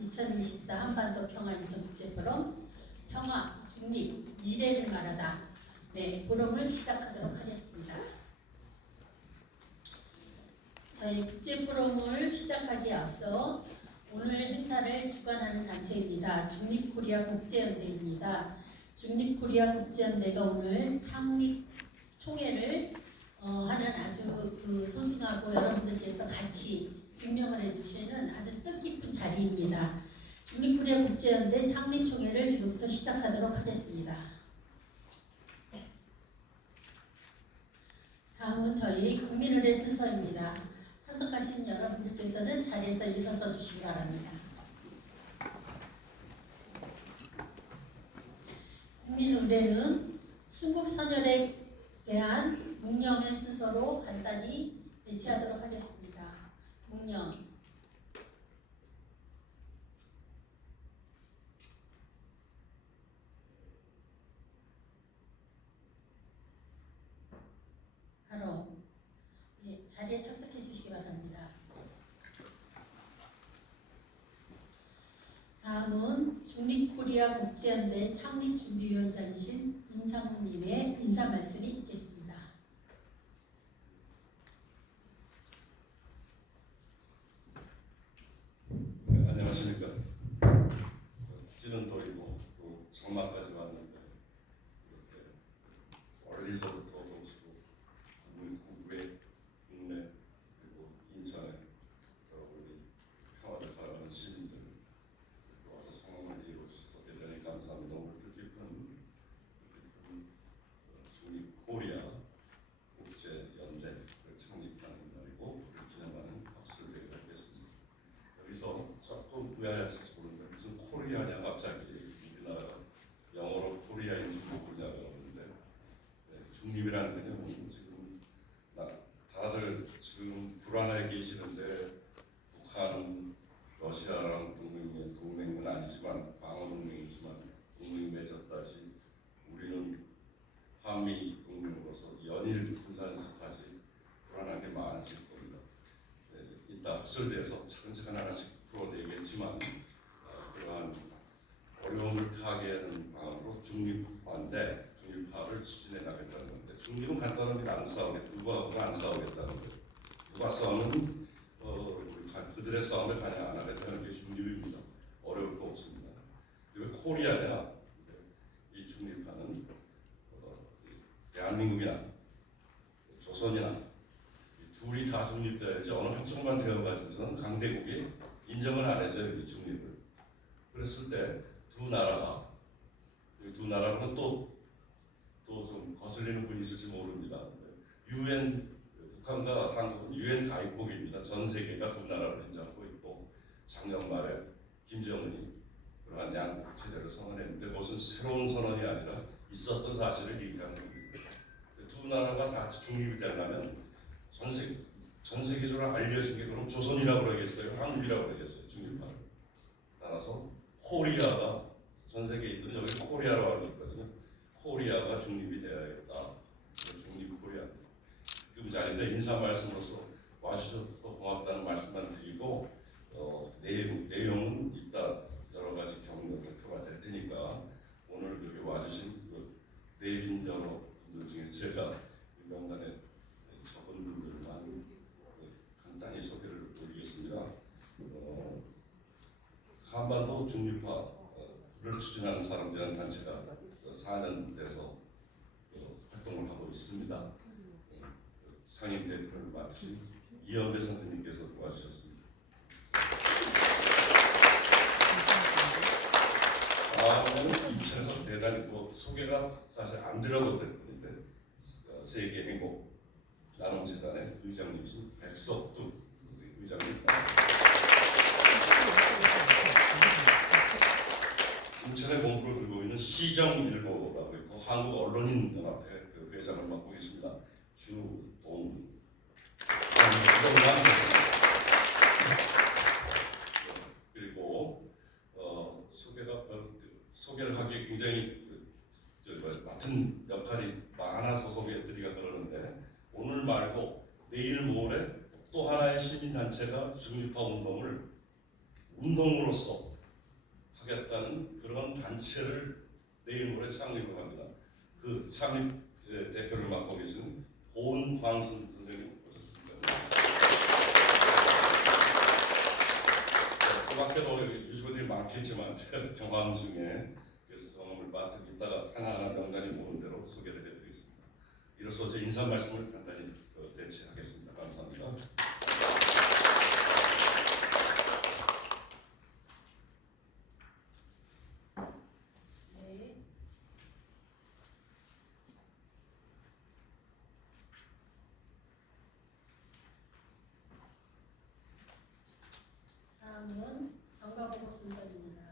2024 한반도 평화인권국제포럼 평화, 중립, 미래를 말하다 포럼을 시작하도록 하겠습니다. 저희 국제포럼을 시작하기에 앞서 오늘 행사를 주관하는 단체입니다. 중립코리아 국제연대입니다. 중립코리아 국제연대가 오늘 창립 총회를 하는 아주 소중하고 여러분들께서 같이 증명을 해주시는 아주 뜻깊은 자리입니다. 중립코리아 국제연대 창립 총회를 지금부터 시작하도록 하겠습니다. 다음은 저희 국민의례 순서입니다. 참석하신 여러분들께서는 자리에서 일어서 주시기 바랍니다. 국민의례는 순국 선열에 대한 묵념의 순서로 간단히 대치하도록 하겠습니다. 묵념. 바로 자리에 착석해 주시기 바랍니다. 다음은 중립코리아 국제연대 창립준비위원장이신 임상훈님의 인사 말씀이 있겠습니다. 네, 안녕하십니까. 찌는 돌이고 또 장마까지 왔는데 이렇게 멀리서부터 오시고 국외, 국내 그리고 인천에 여러분이 평화를 사랑하는 시민들 이렇게 와서 성원을 이루어주셔서 대단히 감사합니다. 오늘 뜻깊은 중립코리아 국제연대를 창립하는 날이고 그를 기념하는 학술대회가 있겠습니다. 여기서 조금 의아하실지 모르는데 무슨 코리아냐 갑자기 우리나라가 영어로 코리아인지 모르냐고 그러는데 중립이라는 개념은 지금 다들 지금 불안해 계시는데 북한은 러시아랑 동맹은 아니지만 방어 동맹이지만 동맹이 맺었다시 우리는 한미 동맹으로서 연일 군사연습하지 불안한 게 많으실 겁니다. 이따 학술대에서 차근차근 하나씩 풀어내겠지만 그러한 어려움을 타개하는 방안으로 중립화를 추진해 나가겠다는 건데 중립은 간단합니다. 안 싸우겠다. 누가 안 싸우겠다는 거예요. 누가 싸우면 그들의 싸움에 관여 안 하겠다는 게 중립입니다. 어려울 거 없습니다. 그리고 코리아냐 이 중립화는 대한민국이나 조선이나 둘이 다 중립돼야지 어느 한쪽만 되어가지고서는 강대국이 인정을 안 해줘요. 이 중립을. 그랬을 때 두 나라는 또 좀 거슬리는 분이 있을지 모릅니다. 북한과 한국은 UN 가입국입니다. 전 세계가 두 나라를 인정하고 있고 작년 말에 김정은이 그러한 양국 체제를 선언했는데 그것은 새로운 선언이 아니라 있었던 사실을 얘기하는 겁니다. 두 나라가 다 중립이 되려면 전 세계적으로 알려진 게 그럼 조선이라고 그러겠어요? 한국이라고 그러겠어요? 중립화를. 따라서 코리아가 전 세계에 있던 여기 코리아라고 하고 있거든요. 코리아가 중립이 되어야겠다. 중립 코리아. 지금 자리인데 인사 말씀으로서 와주셔서 고맙다는 말씀만 드리고 내용은 이따 여러 가지 경로 발표가 될 테니까 오늘 여기 와주신 내빈 여러분들 중에 제가 이 명단에 적은 분들만 간단히 소개를 드리겠습니다. 한반도 중립화를 추진하는 사람들이라는 단체가 4년 돼서 활동을 하고 있습니다. 상임 대표를 맡으신 이현배 선생님께서 와주셨습니다. 다음은 인천에서 대단히 소개가 사실 안 들어갔는데 세계 행복 나눔재단의 의장님이신 백석두 의장님. 인천의 공부를 들고 있는 시정일보라고 있고 한국언론인연합회 회장을 맡고 계십니다. 주동 그리고 소개를 하기에 굉장히 맡은 역할이 많아서 소개해드리기가 그러는데 오늘 말고 내일 모레 또 하나의 시민단체가 중립화 운동을 운동으로서 하겠다는 그런 단체를 내일 모레 창립을 합니다. 그 창립 대표를 맡고 계신 고은광선 선생님 오셨습니다. 그 밖에도 유족들이 많겠지만 경험 중에 성함을 맡고 있다가 하나하나 명단이 모는 대로 소개를 해드리겠습니다. 이로써 제 인사 말씀을 간단히 대체하겠습니다. 감사합니다. 네. 다음은 경과보고 순서입니다.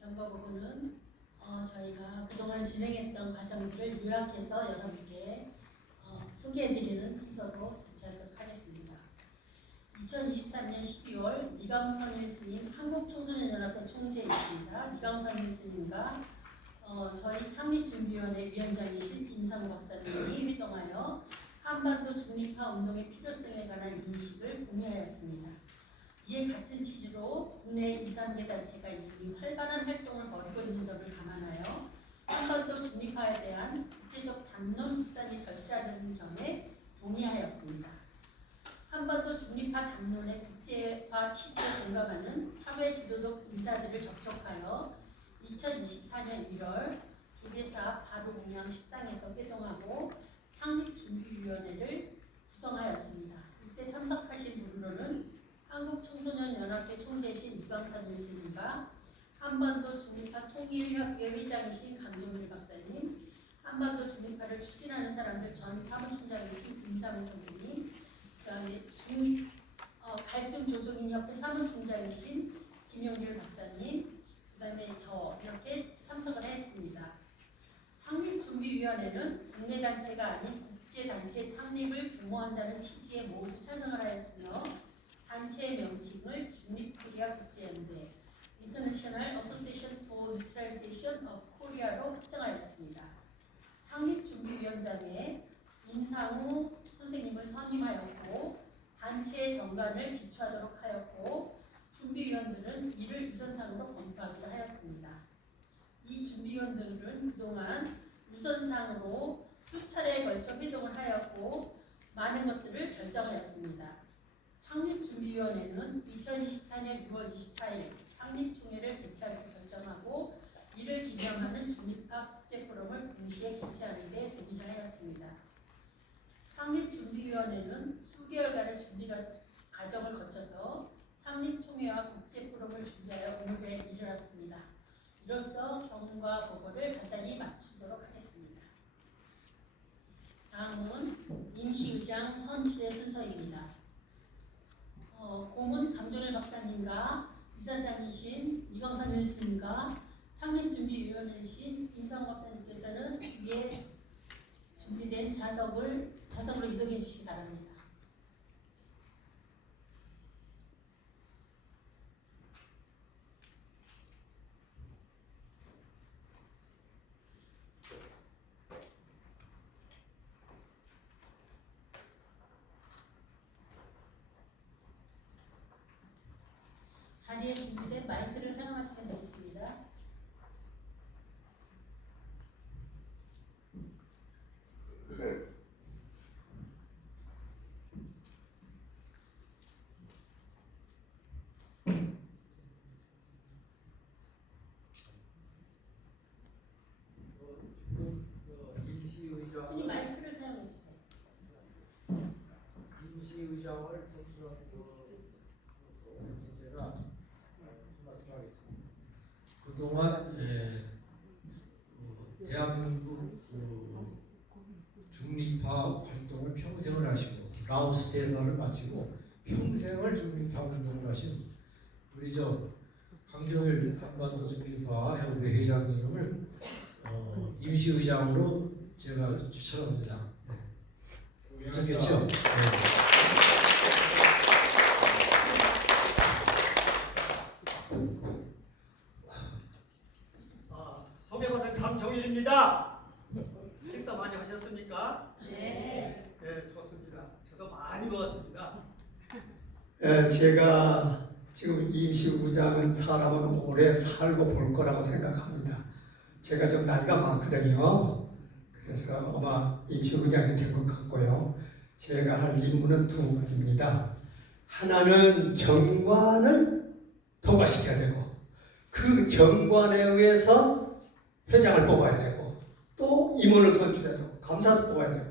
경과보고는 저희가 그동안 진행했던 과정들을 요약해서 여러분께 소개해드리는 순서로 대체하도록 하겠습니다. 2023년 12월 미강선일 스님 한국청소년연합회 총재이십니다. 미강선일 스님과 저희 창립준비위원회 위원장이신 임상우 박사님이 회동하여 한반도 중립화 운동의 필요성에 관한 인식을 공유하였습니다. 이에 같은 취지로 국내 2, 3개 단체가 이미 활발한 활동을 벌이고 있는 점을 감안하여 한반도 중립화에 대한 국제적 담론 확산이 절실하다는 점에 동의하였습니다. 한반도 중립화 담론의 국제화 취지에 공감하는 사회 지도적 인사들을 접촉하여 2024년 1월 조계사 바로공양 식당에서 회동하고 창립준비위원회를 구성하였습니다. 이때 참석하신 분으로는 한국청소년연합회 총재이신 이광선 교수님과 한반도 중립화 통일협회 회장이신 강종일 박사님, 한반도 중립화를 추진하는 사람들 전 사무총장이신 임상훈 선생님, 그다음에 갈등 조정인협회 사무총장이신 김용길 박사님, 그다음에 저 이렇게 참석을 했습니다. 창립준비위원회는 국내 단체가 아닌 국제단체 창립을 도모한다는 취지에 모두 찬성을 하였으며 단체의 명칭을 중립코리아 국제연대 International Association for Neutralization of Korea로 확정하였습니다. 창립준비위원장에 임상우 선생님을 선임하였고 단체의 정관을 기초하도록 하였고 준비위원들은 이를 유선상으로 검토하기로 하였습니다. 이 준비위원들은 그동안 유선상으로 수차례에 걸쳐 회동을 하였고 많은 것들을 결정하였습니다. 창립준비위원회는 2024년 6월 24일 창립총회를 개최하기로 결정하고 이를 기념하는 중립화 국제포럼을 동시에 개최하는 데 동의를 하였습니다. 창립준비위원회는 수개월간의 준비 과정을 거쳐서 창립총회와 국제포럼을 준비하여 오늘에 이르렀습니다. 이로써 경과 보고를 간단히 마치도록 하겠습니다. 다음은 임시의장 선출의 순서입니다. 고문 강종일 박사님과 이사장이신 이광선 교수님과 창립준비위원회이신 임상우 박사님께서는 위에 준비된 좌석으로 이동해 주시기 바랍니다. 자리에 준비된 마이크를 사용하시면 되겠습니다. 스님 마이크를 사용해 주세요. 임시의장을 선출한 제가 말씀하겠습니다. 그동안 대한민국 중립화 활동을 평생을 하시고 라오스 대사를 마치고 평생을 중립화 운동을 하신 우리 강종일 한반도 중립화 협회 회장님을 임시의장으로 제가 추천합니다. 괜찮겠죠? 네. 소개받은 강종일입니다. 식사 많이 하셨습니까? 네. 네, 좋습니다. 저도 많이 있는 것 같습니다. 제가 지금 임시구장은 사람은 오래 살고 볼 거라고 생각합니다. 제가 좀 나이가 많거든요. 그래서 아마 임시구장이 된 것 같고요. 제가 할 임무는 두 가지입니다. 하나는 정관을 통과시켜야 되고 그 정관에 의해서 회장을 뽑아야 되고 또 임원을 선출해야 되고 감사도 뽑아야 되고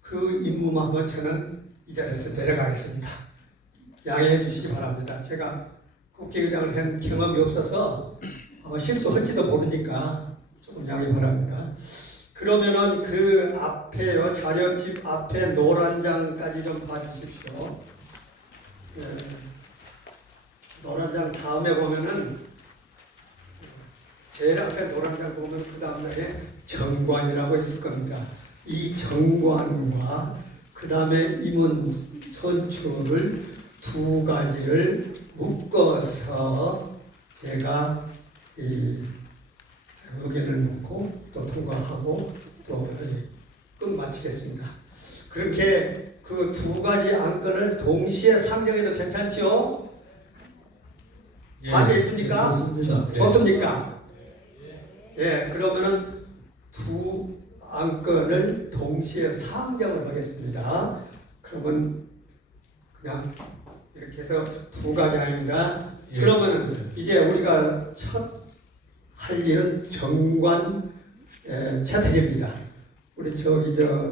그 임무만 하면 저는 이 자리에서 내려가겠습니다. 양해해 주시기 바랍니다. 제가 국회의장을 한 경험이 없어서 실수할지도 모르니까 조금 양해 바랍니다. 그러면은 그 앞에요, 자료집 앞에 노란 장까지 좀 봐주십시오. 노란 장 다음에 보면은 제일 앞에 노란 장 보면 그 다음날에 정관이라고 있을 겁니다. 이 정관과 그 다음에 임원 선출을 두 가지를 묶어서 제가 이 의견을 놓고 또 통과하고 또 끝 마치겠습니다. 그렇게 그 두 가지 안건을 동시에 상정해도 괜찮지요? 반대 있습니까? 좋습니다. 좋습니까? 예, 그러면은 두 안건을 동시에 상정을 하겠습니다. 그러면 그냥 이렇게 해서 두 가지 아닙니다. 예. 그러면은 이제 우리가 첫 할 일은 정관 채택입니다. 우리 저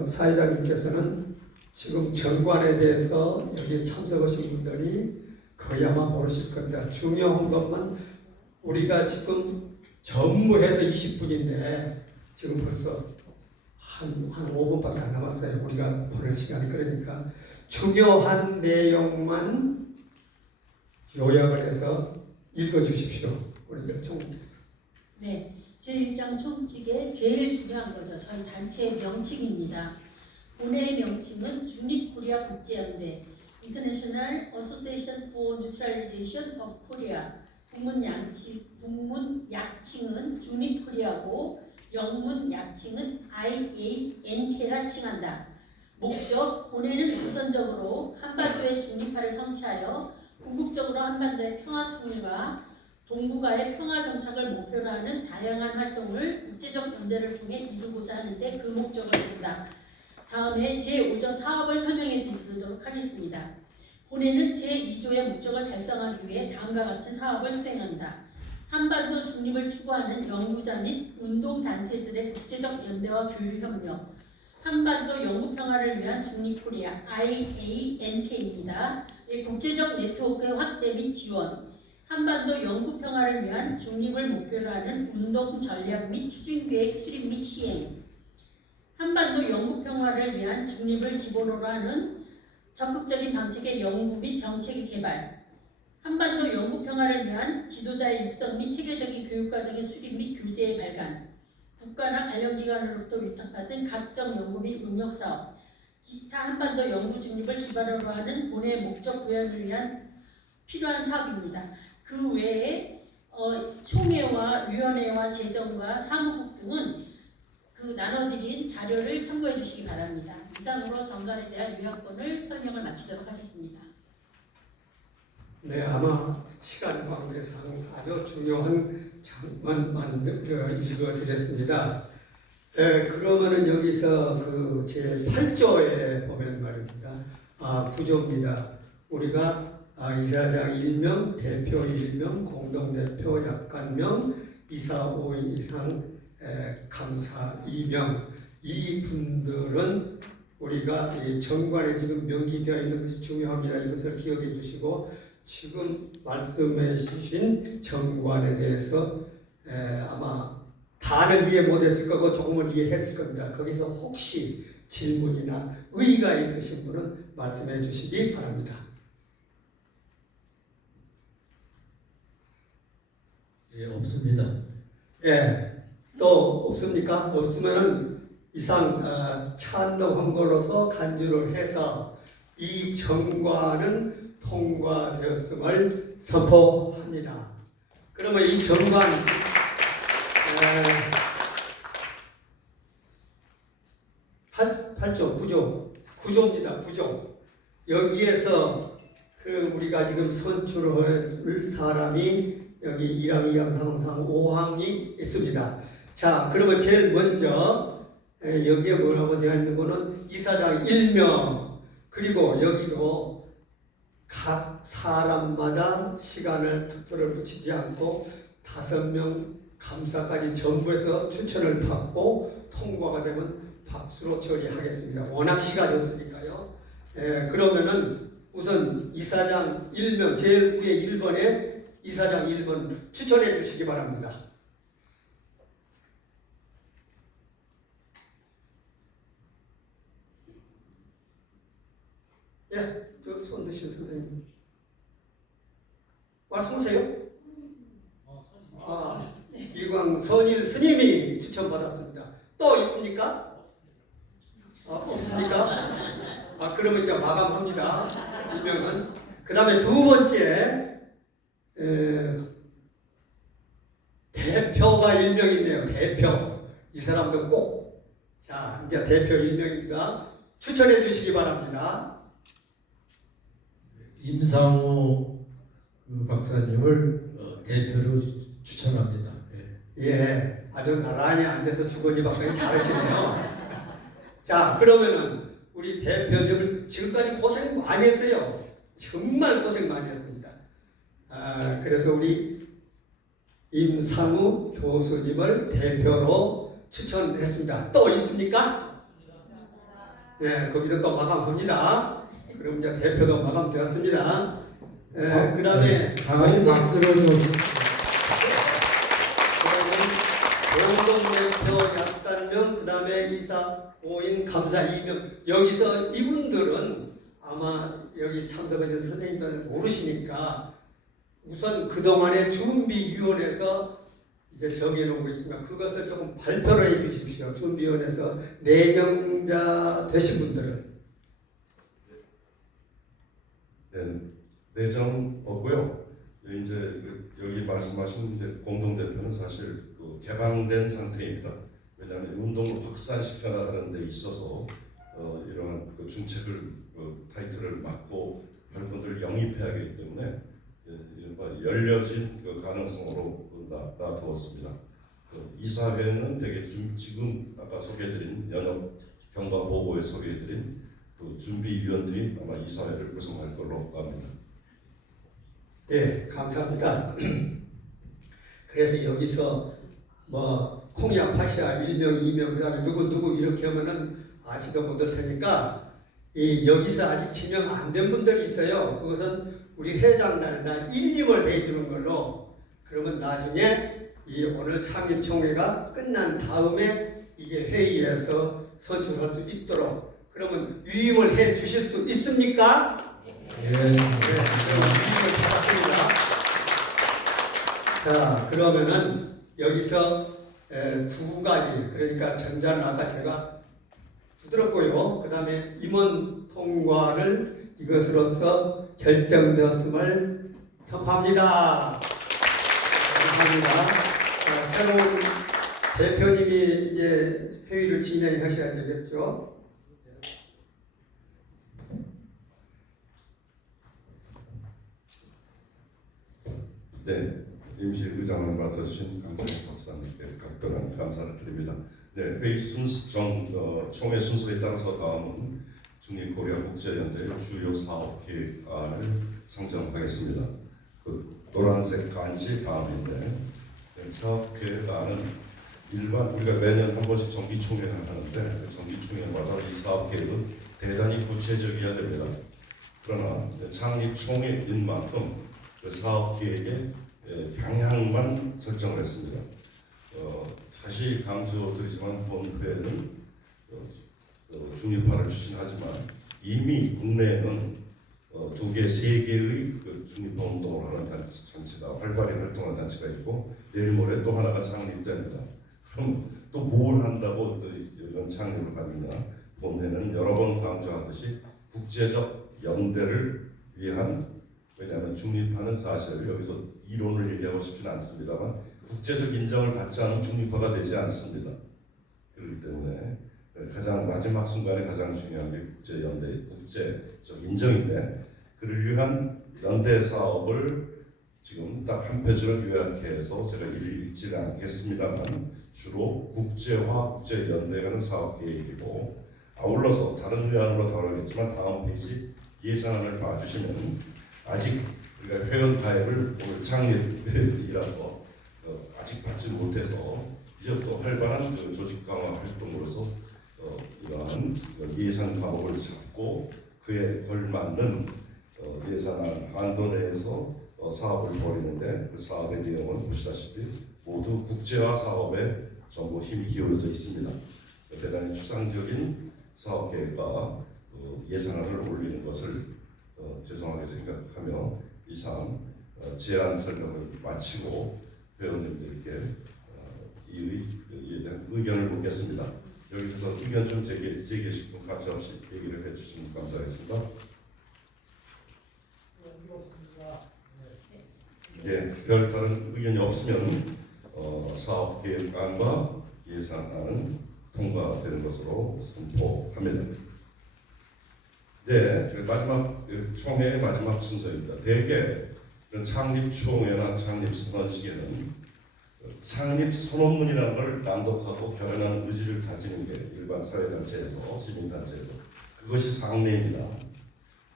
사회자님께서는 지금 정관에 대해서 여기 참석하신 분들이 거의 아마 모르실 겁니다. 중요한 것만 우리가 지금 전부 해서 20분인데 지금 벌써 한 5분밖에 안 남았어요. 우리가 보낼 시간이. 그러니까 중요한 내용만 요약을 해서 읽어주십시오. 우리 총무께서. 네, 제1장 총칙의 제일 중요한 거죠. 저희 단체의 명칭입니다. 본회의 명칭은 중립코리아 국제연대 International Association for Neutralization of Korea. 국문 약칭은 중립코리아고 영문 약칭은 IANK라 칭한다. 목적, 본회는 우선적으로 한반도의 중립화를 성취하여 궁극적으로 한반도의 평화 통일과 동북아의 평화 정착을 목표로 하는 다양한 활동을 국제적 연대를 통해 이루고자 하는데 그 목적을 둔다. 다음에 제5조 사업을 설명해 드리도록 하겠습니다. 본회는 제2조의 목적을 달성하기 위해 다음과 같은 사업을 수행한다. 한반도 중립을 추구하는 연구자 및 운동단체들의 국제적 연대와 교류협력, 한반도 영구평화를 위한 중립코리아 IANK입니다. 국제적 네트워크의 확대 및 지원, 한반도 영구평화를 위한 중립을 목표로 하는 운동 전략 및 추진계획 수립 및 시행, 한반도 영구평화를 위한 중립을 기본으로 하는 적극적인 방책의 연구 및 정책의 개발, 한반도 영구평화를 위한 지도자의 육성 및 체계적인 교육과정의 수립 및 교재의 발간, 국가나 관련기관으로부터 위탁받은 각종 연구 및 운영사업, 기타 한반도 영구 중립을 기반으로 하는 본회의 목적 구현을 위한 필요한 사업입니다. 그 외에 총회와 위원회와 재정과 사무국 등은 그 나눠드린 자료를 참고해 주시기 바랍니다. 이상으로 정관에 대한 요약본을 설명을 마치도록 하겠습니다. 네, 아마 시간 관계상 아주 중요한 장만 읽어드렸습니다. 그러면은 여기서 그 제8조에 보면 말입니다. 구조입니다. 우리가 이사장 1명, 대표 1명, 공동대표 약관명, 이사 5인 이상 감사 2명. 이분들은 우리가 이 정관에 지금 명기되어 있는 것이 중요합니다. 이것을 기억해 주시고 지금 말씀해 주신 정관에 대해서 아마 다는 이해 못했을 거고 조금은 이해했을 겁니다. 거기서 혹시 질문이나 의의가 있으신 분은 말씀해 주시기 바랍니다. 예, 없습니다. 예, 또 없습니까? 없으면은 이상 찬동한 걸로서 간주를 해서 이 정관은 통과되었음을 선포합니다. 그러면 이 정관 8조, 9조입니다. 9조. 여기에서 그 우리가 지금 선출할 사람이 여기 1항, 2항, 3항, 4항, 5항이 있습니다. 자, 그러면 제일 먼저 여기에 뭐라고 되어 있는 거는 이사장 1명, 그리고 여기도 각 사람마다 시간을 특별을 붙이지 않고 5명 감사까지 정부에서 추천을 받고 통과가 되면 박수로 처리하겠습니다. 워낙 시간이 없으니까요. 그러면은 우선 이사장 1명, 제일 위에 1번에 이사장 1번 추천해 주시기 바랍니다. 예, 저 손 드신 선생님. 말씀하세요. 이광 선일 스님이 추천받았습니다. 또 있습니까? 없습니까? 그러면 이제 마감합니다. 일명은. 그 다음에 두 번째 대표가 1명 있네요. 대표. 이 사람도 꼭. 자, 이제 대표 1명입니다. 추천해 주시기 바랍니다. 임상호 박사님을 대표로 추천합니다. 예, 아주 나란히 앉아서 주거니 받거니 잘하시네요. 자, 그러면은 우리 대표님을 지금까지 고생 많이 했어요. 정말 고생 많이 했습니다. 그래서 우리 임상우 교수님을 대표로 추천했습니다. 또 있습니까? 예, 거기도 또 마감합니다. 그럼 이제 대표도 마감되었습니다. 그 다음에 강아지 박수로 좀. 공동대표 약단명, 그 다음에 이사 5인, 감사 2명. 여기서 이분들은 아마 여기 참석하신 선생님들은 모르시니까 우선 그동안의 준비위원회에서 이제 정해놓고 있습니다. 그것을 조금 발표를 해 주십시오. 준비위원회에서 내정자 되신 분들은. 네, 내정 없고요. 이제 여기 말씀하신 이제 공동대표는 사실 개방된 상태입니다. 왜냐하면 운동을 확산시켜 나가는 데 있어서 이러한 중책을 타이틀을 맡고 할 분들을 영입해야 하기 때문에 열려진 가능성으로 놔두었습니다. 이사회는 대개 지금 아까 소개해드린 연합 경과 보고에 소개해드린 준비위원들이 아마 이사회를 구성할 걸로 압니다. 네, 감사합니다. 그래서 여기서 뭐 콩야, 파시아 1명, 2명, 그 다음에 누구 이렇게 하면은 아시도 못할 테니까 여기서 아직 지명 안 된 분들이 있어요. 그것은 우리 회장단이나 인임을 해주는 걸로. 그러면 나중에 이 오늘 창립총회가 끝난 다음에 이제 회의에서 선출할 수 있도록. 그러면 위임을 해 주실 수 있습니까? 예. 네, 그럼 위임을 잡았습니다. 자, 그러면은 여기서 두 가지, 그러니까 전자는 아까 제가 두드렸고요. 그 다음에 임원 통과를 이것으로서 결정되었음을 선포합니다. 감사합니다. 자, 새로운 대표님이 이제 회의를 진행하셔야 되겠죠. 네, 임시 의장을 맡아주신 강정희 박사님께 각별한 감사를 드립니다. 네, 회의 총회 순서에 따라서 다음은 중립코리아 국제연대의 주요 사업 계획안을 상정하겠습니다. 노란색 간지 다음인데, 사업 계획안은 일반 우리가 매년 한 번씩 정기총회를 하는데 정기총회마다 이 사업 계획은 대단히 구체적이어야 됩니다. 그러나 창립총회인 만큼 그 사업 계획의 방향만 설정을 했습니다. 다시 강조드리지만 본회는 중립화를 추진하지만 이미 국내에는 2개, 3개의 중립화 운동을 하는 단체가 활발히 활동하는 단체가 있고 내일 모레 또 하나가 창립됩니다. 그럼 또 뭘 한다고 이런 창립을 하느냐? 본회는 여러 번 강조하듯이 국제적 연대를 위한, 왜냐하면 중립화는 사실 여기서 이론을 얘기하고 싶지는 않습니다만 국제적 인정을 받지 않은 중립화가 되지 않습니다. 그렇기 때문에 가장 마지막 순간에 가장 중요한 게 국제연대, 국제적 인정인데 그를 위한 연대 사업을 지금 딱 한 페이지를 요약해서 제가 읽지는 않겠습니다만 주로 국제화, 국제연대라는 사업 계획이고 아울러서 다른 의안으로 다루겠지만 다음 페이지 예산안을 봐주시면 아직 우리가 회원 가입을 오늘 창립이라서 아직 받지 못해서 이제부터 활발한 그 조직 강화 활동으로서 이러한 예산 과목을 잡고 그에 걸맞는 예산안 한도 내에서 사업을 벌이는데 그 사업의 내용은 보시다시피 모두 국제화 사업에 전부 힘이 기울어져 있습니다. 대단히 추상적인 사업 계획과 예산안을 올리는 것을 죄송하게 생각하며 이상 제안 설명을 마치고 회원님들께 이에 대한 의견을 묻겠습니다. 여기서 의견 좀 제기하실 분 가차 없이 얘기를 해주시면 감사하겠습니다. 예, 별다른 의견이 없으면 사업 계획안과 예산안은 통과되는 것으로 선포합니다. 네, 마지막 총회의 마지막 순서입니다. 대개 창립 총회나 창립 선언식에는 창립 선언문이라는 걸 낭독하고 결연한 의지를 다지는 게 일반 사회단체에서 시민단체에서 그것이 상례입니다.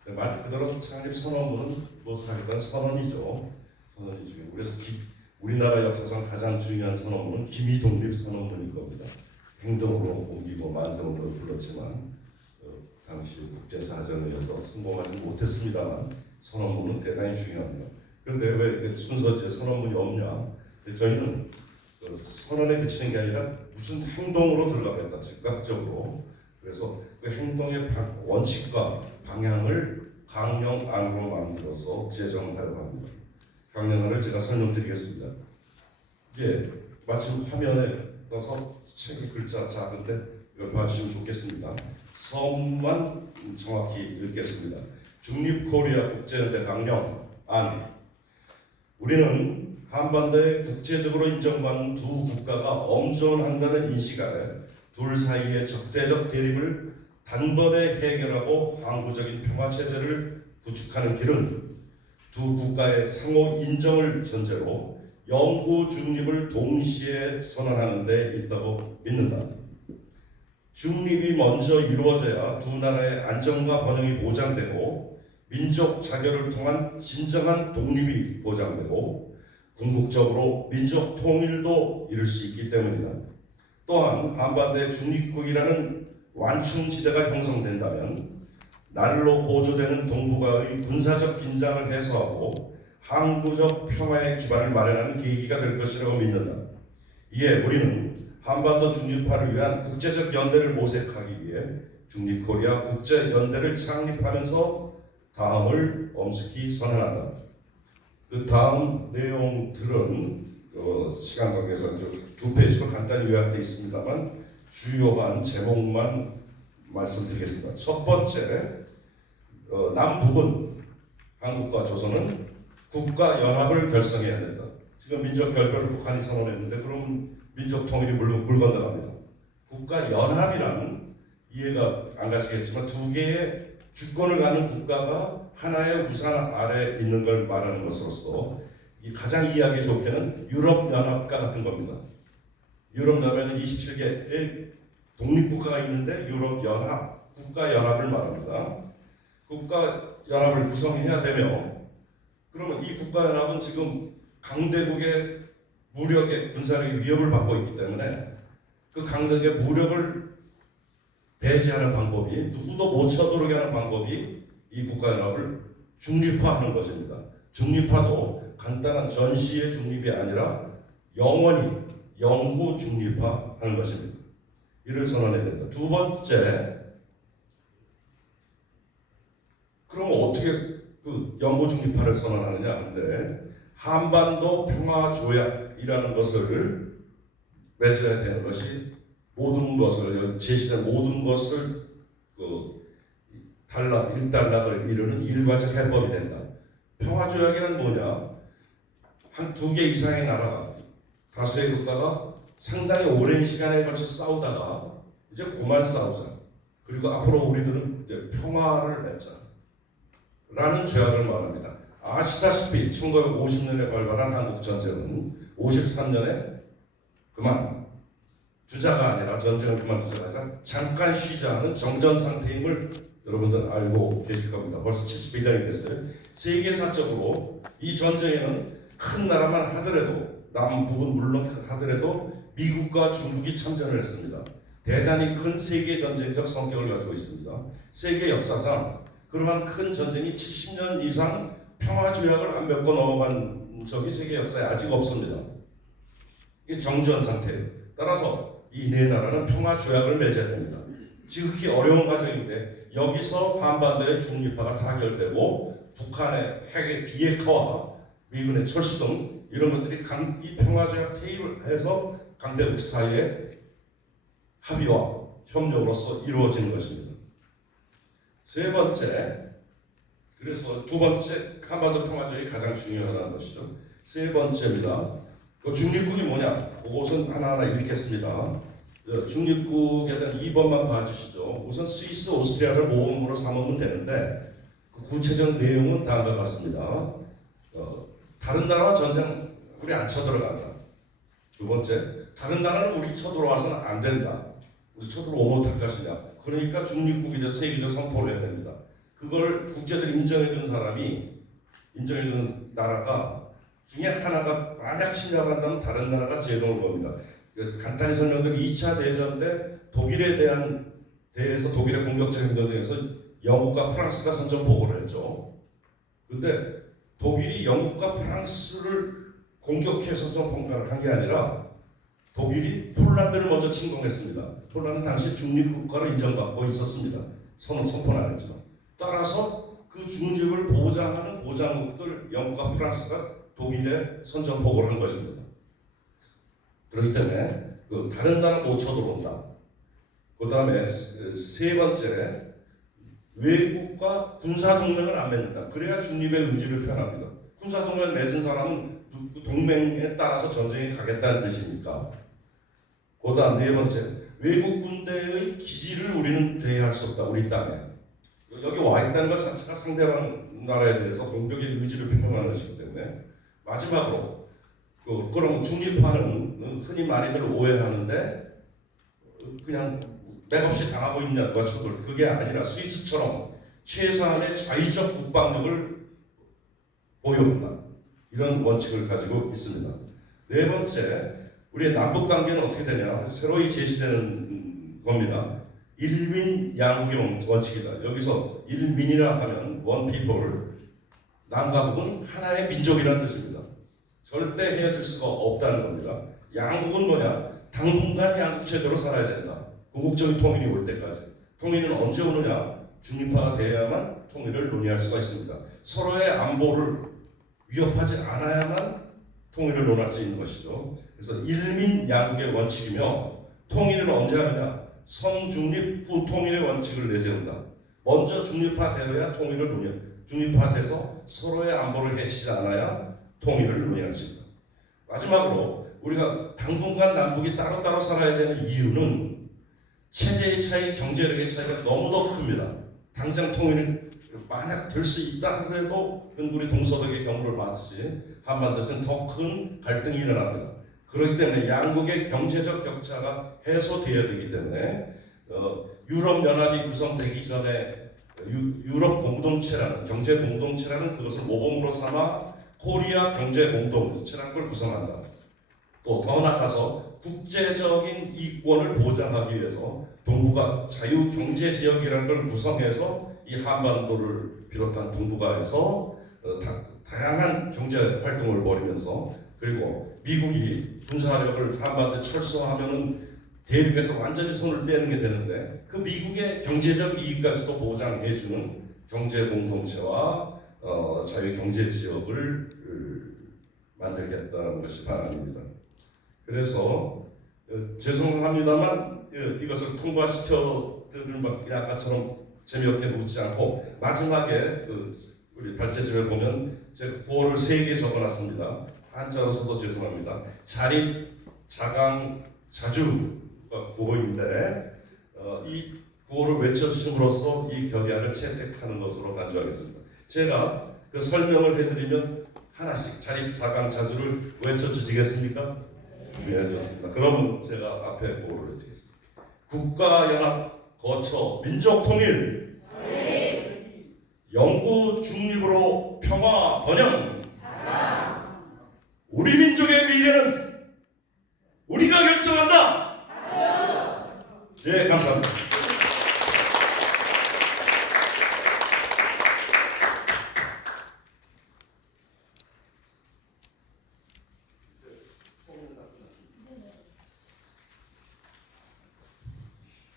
말 그대로 창립 선언문은 무엇을 하겠다는 선언이죠. 선언이죠. 그래서 우리나라 역사상 가장 중요한 선언문은 기미독립 선언문일 겁니다. 행동으로 옮기고 만성으로 불렀지만 당시 국제사전에서 성공하지 못했습니다만 선언문은 대단히 중요합니다. 그런데 왜 이렇게 순서지에 선언문이 없냐? 저희는 선언에 그치는 게 아니라 무슨 행동으로 들어가겠다 즉각적으로. 그래서 그 행동의 원칙과 방향을 강령안으로 만들어서 제정하려고 합니다. 강령안을 제가 설명드리겠습니다. 이게 마침 화면에 떠서 책의 글자 작은데 이걸 봐주시면 좋겠습니다. 서문만 정확히 읽겠습니다. 중립코리아 국제연대 강령안. 우리는 한반도에 국제적으로 인정받는 두 국가가 엄존한다는 인식하에 둘 사이의 적대적 대립을 단번에 해결하고 항구적인 평화체제를 구축하는 길은 두 국가의 상호 인정을 전제로 영구 중립을 동시에 선언하는 데 있다고 믿는다. 중립이 먼저 이루어져야 두 나라의 안정과 번영이 보장되고 민족 자결을 통한 진정한 독립이 보장되고 궁극적으로 민족 통일도 이룰 수 있기 때문이다. 또한 한반도의 중립국이라는 완충지대가 형성된다면 날로 보조되는 동북아의 군사적 긴장을 해소하고 항구적 평화의 기반을 마련하는 계기가 될 것이라고 믿는다. 이에 우리는 한반도 중립화를 위한 국제적 연대를 모색하기 위해 중립코리아 국제연대를 창립하면서 다음을 엄숙히 선언한다. 그 다음 내용들은 시간 관계상 두 페이지로 간단히 요약되어 있습니다만 주요한 제목만 말씀드리겠습니다. 첫 번째, 남북은 한국과 조선은 국가연합을 결성해야 된다. 지금 민족 결별을 북한이 선언했는데 그럼 민족 통일이 물 건너갑니다. 국가연합이라는 이해가 안 가시겠지만 두 개의 주권을 갖는 국가가 하나의 우산 아래 있는 걸 말하는 것으로서 가장 이해하기 좋게는 유럽연합과 같은 겁니다. 유럽연합에는 27개의 독립국가가 있는데 유럽연합, 국가연합을 말합니다. 국가연합을 구성해야 되며 그러면 이 국가연합은 지금 강대국의 무력의 군사력의 위협을 받고 있기 때문에 그 강대국의 무력을 배제하는 방법이 누구도 못 쳐들어오게 하는 방법이 이 국가연합을 중립화하는 것입니다. 중립화도 간단한 전시의 중립이 아니라 영원히 영구 중립화하는 것입니다. 이를 선언해야 된다. 두 번째, 그럼 어떻게 그 영구 중립화를 선언하느냐 하는데 한반도 평화조약이라는 것을 맺어야 되는 것이 모든 것을 제시된 모든 것을 일단락을 이루는 일관적 해법이 된다. 평화조약이란 뭐냐? 한 두 개 이상의 나라가 다수의 국가가 상당히 오랜 시간에 걸쳐 싸우다가 이제 그만 싸우자. 그리고 앞으로 우리들은 이제 평화를 맺자. 라는 죄악을 말합니다. 아시다시피 1950년에 발발한 한국 전쟁은 53년에 그만 주자가 아니라 전쟁을 그만두자가 아니라 잠깐 쉬자 하는 정전 상태임을 여러분들 알고 계실 겁니다. 벌써 71년이 됐어요. 세계사적으로 이 전쟁에는 큰 나라만 하더라도 남북은 물론 하더라도 미국과 중국이 참전을 했습니다. 대단히 큰 세계 전쟁적 성격을 가지고 있습니다. 세계 역사상 그러한 큰 전쟁이 70년 이상 평화 조약을 안 맺고 넘어간 적이 세계 역사에 아직 없습니다. 이게 정전 상태예요. 따라서 이 네 나라는 평화 조약을 맺어야 됩니다. 지극히 어려운 과정인데 여기서 한반도의 중립화가 타결되고 북한의 핵의 비핵화와 미군의 철수 등 이런 것들이 이 평화 조약 테이블 해서 강대국 사이의 합의와 협력으로서 이루어지는 것입니다. 세 번째, 그래서 두 번째 한반도 평화적이 가장 중요하다는 것이죠. 세 번째입니다. 그 중립국이 뭐냐? 그것은 하나하나 읽겠습니다. 중립국에 대한 2번만 봐주시죠. 우선 스위스, 오스트리아를 모범으로 삼으면 되는데 그 구체적 내용은 다음과 같습니다. 다른 나라와 전쟁 우리 안 쳐들어간다. 두 번째, 다른 나라는 우리 쳐들어와서는 안 된다. 우리 쳐들어오면 어떡할 것이냐. 그러니까 중립국이 돼서 세계적 선포를 해야 됩니다. 그걸 국제적으로 인정해준 사람이, 인정해준 나라가 중에 하나가 만약 침략을 한다면 다른 나라가 제동을 겁니다. 간단히 설명드리면 2차 대전 때 독일에 대해서 독일의 공격적 행동에 대해서 영국과 프랑스가 선전 보고를 했죠. 근데 독일이 영국과 프랑스를 공격해서 선전을 한 게 아니라 독일이 폴란드를 먼저 침공했습니다. 폴란드는 당시 중립국가로 인정받고 있었습니다. 선포는 안 했지만. 따라서 그 중립을 보장하는 보장국들 영국과 프랑스가 독일에 선전 보고를 한 것입니다. 그렇기 때문에 다른 나라 못 쳐들어온다. 그 다음에 세 번째, 외국과 군사동맹을 안 맺는다. 그래야 중립의 의지를 표현합니다. 군사동맹을 맺은 사람은 동맹에 따라서 전쟁에 가겠다는 뜻이니까. 그 다음 네 번째, 외국 군대의 기지를 우리는 대여할 수 없다. 우리 땅에. 여기 와 있다는 것 자체가 상대방 나라에 대해서 공격의 의지를 표명하는 것이기 때문에. 마지막으로 그럼 중립화는 흔히 많이들 오해하는데 그냥 맥없이 당하고 있냐 누가 쳐도 그게 아니라 스위스처럼 최소한의 자의적 국방력을 보유한다. 이런 원칙을 가지고 있습니다. 네 번째, 우리의 남북 관계는 어떻게 되냐? 새로이 제시되는 겁니다. 일민 양국의 원칙이다. 여기서 일민이라 하면 one people, 남과 북은 하나의 민족이라는 뜻입니다. 절대 헤어질 수가 없다는 겁니다. 양국은 뭐냐? 당분간 양국 제도로 살아야 된다. 궁극적인 통일이 올 때까지. 통일은 언제 오느냐? 중립화가 되어야만 통일을 논의할 수가 있습니다. 서로의 안보를 위협하지 않아야만 통일을 논할 수 있는 것이죠. 그래서 일민 양국의 원칙이며 통일은 언제 하느냐? 선중립 후 통일의 원칙을 내세운다. 먼저 중립화되어야 통일을 논의. 중립화돼서 서로의 안보를 해치지 않아야 통일을 논의할 수 있다. 마지막으로 우리가 당분간 남북이 따로따로 살아야 되는 이유는 체제의 차이, 경제력의 차이가 너무도 큽니다. 당장 통일이 만약 될 수 있다 하더라도 우리 동서독의 경우를 봤듯이 한반도에서는 더 큰 갈등이 일어납니다. 그렇기 때문에 양국의 경제적 격차가 해소되어야 되기 때문에 유럽연합이 구성되기 전에 유럽 공동체라는 경제 공동체라는 그것을 모범으로 삼아 코리아 경제 공동체라는 걸 구성한다. 또 더 나아가서 국제적인 이권을 보장하기 위해서 동북아 자유경제지역이라는 걸 구성해서 이 한반도를 비롯한 동북아에서 다양한 경제 활동을 벌이면서 그리고 미국이 군사력을 한반도에 철수하면은 대륙에서 완전히 손을 떼는 게 되는데 그 미국의 경제적 이익까지도 보장해주는 경제 공동체와 자유경제지역을 만들겠다는 것이 방안입니다. 그래서 죄송합니다만 이것을 통과시켜 드릴 아까처럼 재미없게 묻지 않고 마지막에 우리 발제집에 보면 제가 구호를 3개 적어놨습니다. 한자로 써서 죄송합니다. 자립, 자강, 자주가 구호인데 이 구호를 외쳐주심으로써 이 격약을 채택하는 것으로 간주하겠습니다. 제가 그 설명을 해드리면 하나씩 자립 4강 자주를 외쳐주시겠습니까? 네, 좋습니다. 그러면 제가 앞에 구호를 외치겠습니다. 국가연합 거쳐 민족통일, 영구 중립으로 평화 번영, 우리 민족의 미래는 우리가 결정한다. 네, 감사합니다.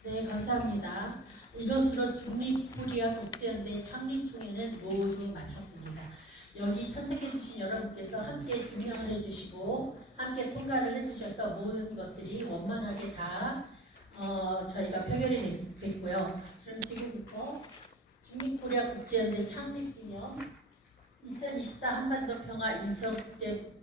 네, 감사합니다. 이것으로 중립코리아 국제연대 창립총회는 모두 마쳤습니다. 여기 참석해 주신 여러분께서 함께 증명을 해주시고 함께 통과를 해주셔서 모든 것들이 원만하게 다 저희가 표결이 됐고요. 그럼 지금부터 중립코리아 국제연대 창립기념 2024 한반도 평화 인천 국제